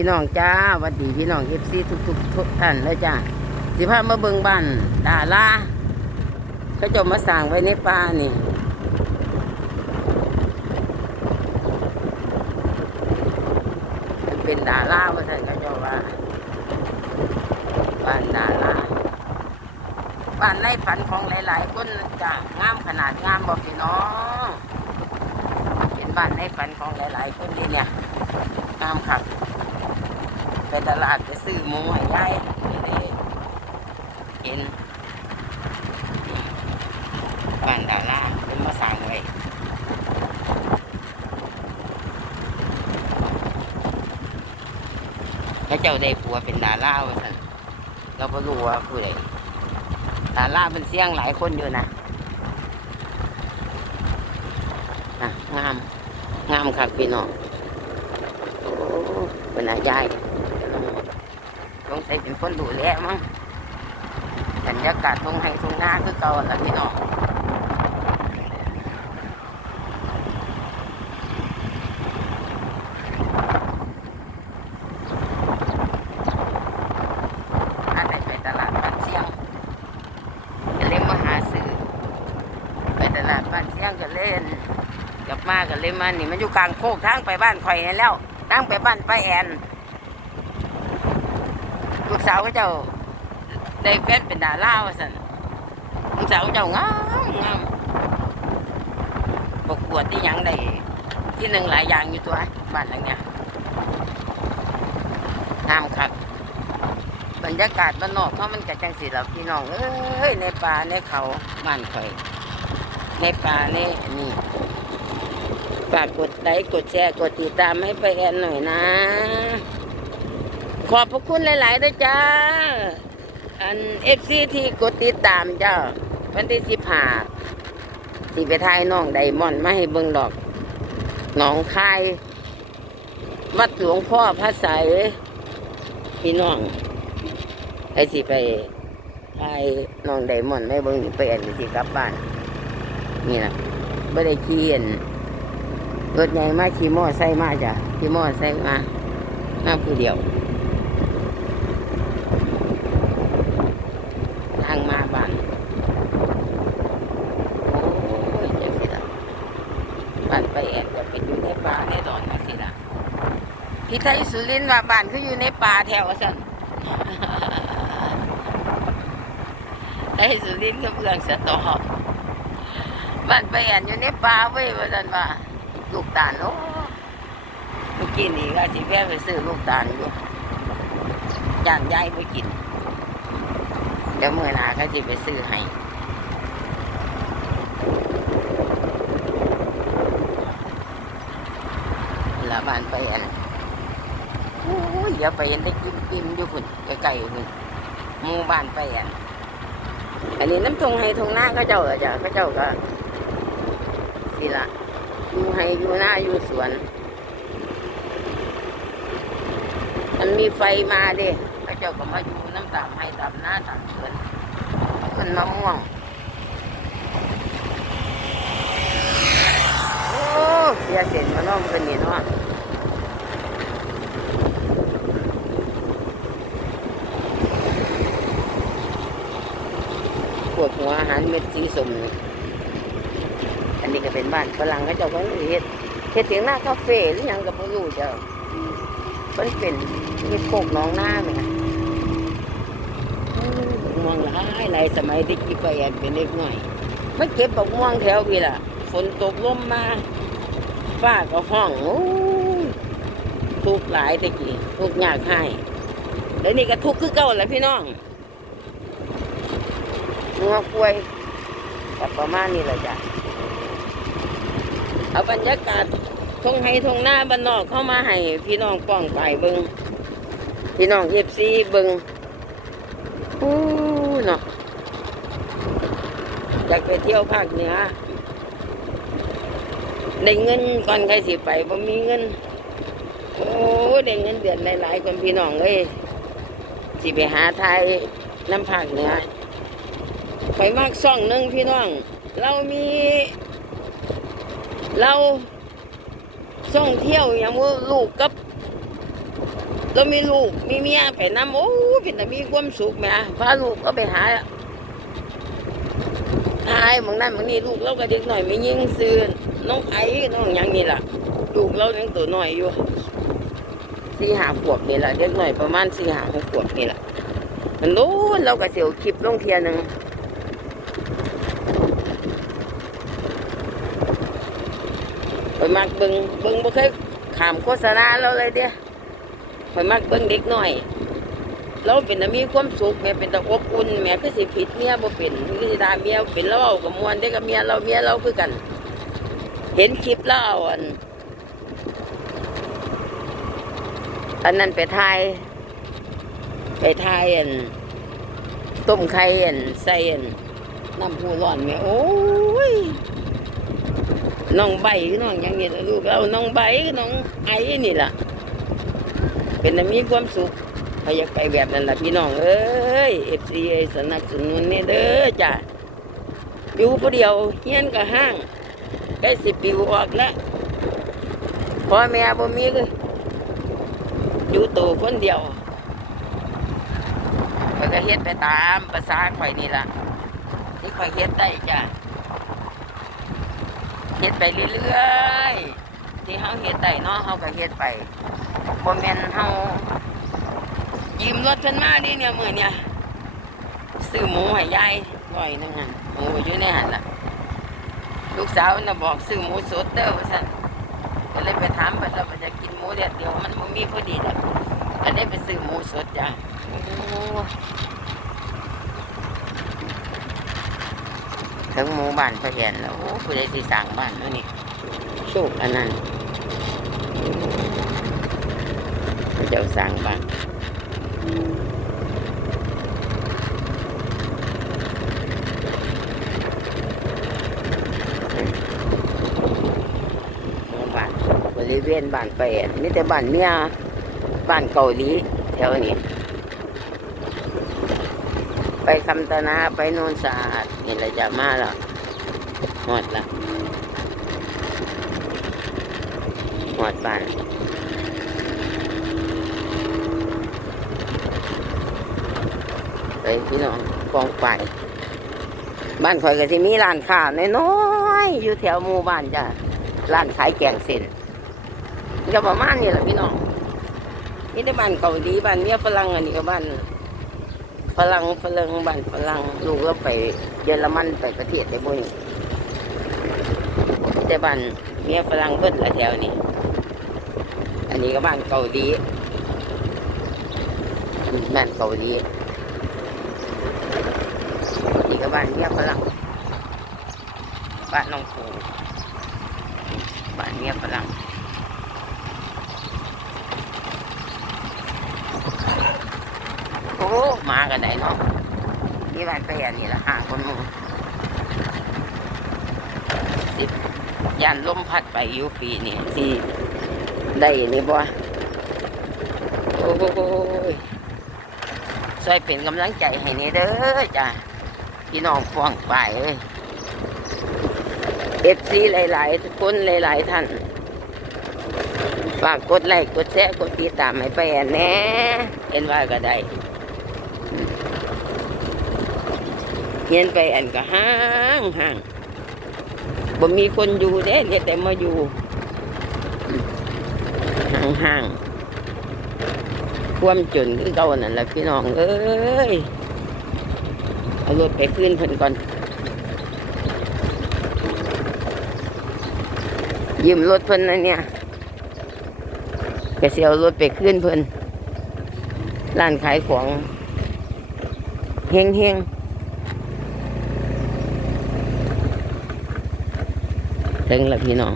พี่น้องจ้าวัดดีพี่น้องเอฟซีทุกทุกทุกท่านเลยจ้าสิพามาเบิงบ้านดาราเขาจะมาสร้างไว้ในป่านี่เป็นดาราว่าท่านเขาจะว่าบ้านดาราบ้านในฝันของหลาย ๆ คนนะจ้างามขนาดงามบอกพี่น้องเป็นบ้านในฝันของหลาย ๆ คนนี่เนี่ยงามครับ ไปตลาดไปซื้อหมูให้ยายนี่เด้เห็นบ้านดาราเป็นมาสั่งไว้พระเจ้าได้ผัวเป็นดาราว่าท่นเราก็รู้ว่าผู้ใดดาราเป็นเสียงหลายคนอยู่นะะงาม งามครับพี่น้องโอ้เป็นอายาย สงสัยเป็นคนดูแลมั้งบรรยากาศทงไห้ทงหน้าคือเก่าแล้วพี่น้องถ้าได้ไปตลาดบ้านเชียงจะเล่นมาหาซื้อไปตลาดบ้านเชียงจะเล่นกับมากันเลยมานี่มันอยู่กลางโคกทางไปบ้านข่อยแล้วทางไปบ้านป้าแอน ลูกสาวก็เจ้าได้แฟนเป็นดาราว่าสันลูกสาวก็เจ้างามงามประกวดที่ยังได้ที่หนึ่งหลายอย่างอยู่ตัวบ้านหลังเนี้ยงามครับบรรยากาศบ้านนอกเพราะมันกระจังสีเราพี่น้องเอ้ยในป่าในเขาบ้านข่อยในป่าในนี่ฝากกดไลค์กดแชร์กดติดตามให้ไปแอนหน่อยนะ ขอบพระคุณหลายๆด้วยจ้า อันเอฟซีที่กดติดตามเจ้า วันที่สิบห้าสิไปทายน้องไดมอนด์มาให้เบิ่งดอกหนองคาย วัดหลวงพ่อพระไสยพี่น้องให้สิไปทายน้องไดมอนด์ไม่เบิ่งไปแอนสิกลับบ้าน นี่นะไม่ได้ขี้เห็นรถใหญ่มาขี่มอไซค์มาจ้ะขี่มอไซค์มามาผู้เดียว ทางมาบ้านโอ้ยเจ้าสิละ บ้านไปแอบจะไปอยู่ในป่าในดอนนะสิละพี่ไทยสุรินทร์ว่าบ้านคืออยู่ในป่าแถวสันไทยสุรินทร์ก็เพื่องสะตอบ้านไปแอนอยู่ในป่าเว้ยว่าสันว่าลูกตาลโอ้เมื่อกี้นี่ก็สิแวะไปซื้อลูกตาลอยู่ย่างยายไปกินเดี๋ยวเมื่อหนาก็สิไปซื้อให้ บ้านไปอันโอ้ยเดี๋ยวไปอันได้กินกินอยู่คุณไกลๆคุณหมู่บ้านไปอันอันนี้น้ำทงให้ทงหน้าก็เจ้าเหรอจ้ะก็เจ้าก็สิละอยู่ให้อยู่หน้าอยู่สวน มันมีไฟมาเด้พระเจ้าก็มาอยู่น้ำตามให้ตามหน้าตามสวนมันมะม่วงโอ้เสียเส้นมาน้องเป็นนี่เนาะ วกหัวอาหารเม็ดสีสมนี่อันนี้ก็เป็นบ้านฝรั่งเขาเจ้าก็เฮ็ดเฮ็ดเถียงหน้าคาเฟ่หรือยังก็บ่รู้เจ้ามันเป็นมีโคกน้องหน้าไหมคะอืมบักม่วงหลายหลายสมัยที่กี่ไปแอนเป็นเด็กน้อยไมาเก็บบักม่วงแถวพี่ล่ะ ฝนตกลมมาฟ้าก็ห้องโอ้ทุกหลายตะกี้ทุกยากให้แล้วนี่ก็ทุกข์คือเก่าแหละพี่น้อง งัวกล้วยก็ประมาณนี้แหละจ้ะเอาบรรยากาศทงไห้ทงหน้าบ้านนอกเข้ามาให้พี่น้องป้องไปเบิงพี่น้องเอฟซีเบิงอู้เนาะอยากไปเที่ยวภาคเหนือได้เงินก่อนใครสิไปบ่มีเงิน โอ้ได้เงินเดือนหลายๆคนพี่น้องเอ้ยสิไปหาไทยน้ำภาคเหนือ ไปมากซ่องหนึ่งพี่น้อง เรามี เราส่องเที่ยวอย่างว่าลูกกับแล้วมีลูกมีเมียไปน้ำโอ้เป็นแต่มีความสุขแม่พาลูกก็ไปหาทายบางนั่นบางนี่ลูกเราก็เด็กหน่อยไม่ยิ่งซื้อน้องไอ้น้องหยังนี่ล่ะลูกเรายังตัวหน้อยอยู่สี่หาขวบนี่แหละเด็กหน่อยประมาณสี่หาหกขวบนี่แหละมันรู้เราก็เสียวคลิปลงเทียหนึ่ง ไปมักเบิงเบิงบ่เคยขามโฆษณาเราเลยเดียไปมักเบิงเด็กหน่อย เราเป็นมีความสุขแม่เป็นต่อบอุ่นแม่คือสิผิดเมียบ่เป็นคือสิดาเมียเป็นแล้วเอากับมวนได้กับเมียเราเมียเราคือกัน เห็นคลิปแล้วเอาอันอันนั้นไปทายไปทายอันต้มไข่อันใส่อันน้ำผู้ร้อนแม่โอ้ย น้องใบน้องหยังนี่ยลูกเราน้องใบน้องไอ้นี่ล่ะ เป็นมีความสุขพยากไปแบบนั้นล่ะพี่น้องเอ้ยเอฟซีสนับสนุนเนี่ยเด้อจ้ะอยู่ผู้เดียวเฮียนกับห้างใกล้สิปิวออกแล้วพ่อแม่บ่มีคืออยู่ตัวคนเดียวข่อยก็เฮ็ดไปตามภาษาข่อยนี่ล่ะที่ข่อยเฮ็ดได้จ้ะ ฮ็ดไปเรื่อยๆ ที่เฮาเฮ็ดได้เนาะเฮาก็เฮ็ดไปบ่แม่นเฮายืมรถเพิ่นมาดิเนี่ยมื้อเนี่ยซื้อหมูให้ยายร้อยนึงหั่นหมูอยู่ในหั่นล่ะ ลูกสาวน่ะบอกซื้อหมูสดเด้อว่าซั่นก็เลยไปถามเพิ่นแล้วว่าจะกินหมูแดดเดียวมันบ่มีพอดีดอกก็เลยไปซื้อหมูสดจ้ะโอ้ ถึงหมู่บ้านพระเห็นแล้วโอ้ผู้ใดสิสร้างบ้านเนาะนี่โชคอันนั้นพระเจ้าสร้างบ้านหมู่บ้านบริเวณบ้านไปเห็นมีแต่บ้านเมียบ้านเกาหลีแถวนี้ ไปคำตะนาไปโนนสะอาดนี่แหละจะมาแล้วหอดละหอดบ้านไปพี่น้องกองไฟบ้านข่อยก็ที่มีร้านค้าน้อยๆอยู่แถวหมู่บ้านจ้ะร้านขายแกงเส้นก็ประมาณนี้แหละพี่น้องนี่ได้บ้านเกาหลีบ้านเมียฝรั่งอันนี้ก็บ้าน ฝรั่งฝรั่งบ้านฝรั่งลูกก็ไปเยอรมันไปประเทศได้บ่นี่แต่บ้านเมียฝรั่งเบิดละแถวนี้อันนี้ก็บ้านเกาหลีอันนี้บ้านเกาหลีอันนี้ก็บ้านเมียฝรั่งบ้านน้องปูบ้านเมียฝรั่ง โอ้มากันได้เนาะที่บ้านไปอันนี้ละห้างคนมูสิบยันลมพัดไปอยู่ปีนี่ที่ได้นี่บ่โอ้ยช่วยเป็นกำลังใจให้นี่เด้อจ้ะพี่น้องฟองไปเอฟซีหลายๆทุกคนหลายๆท่านฝากกดไลค์กดแชร์กดติดตามให้ไปแอนแน่เห็นว่าก็ได้ เห็นไปแอนก็ห่างห่างบ่มีคนอยู่เด้เรียแต่มาอยู่ห่างห่างความจนคือเก่านั่นแหละพี่น้อง เอ้ยเอารถไปขึ้นเพิ่นก่อน ยืมรถเพิ่นนะเนี่ยก็เสียวรถไปขึ้นเพิ่นร้านขายของเฮงเฮง ๆถึงแล้วพี่น้อง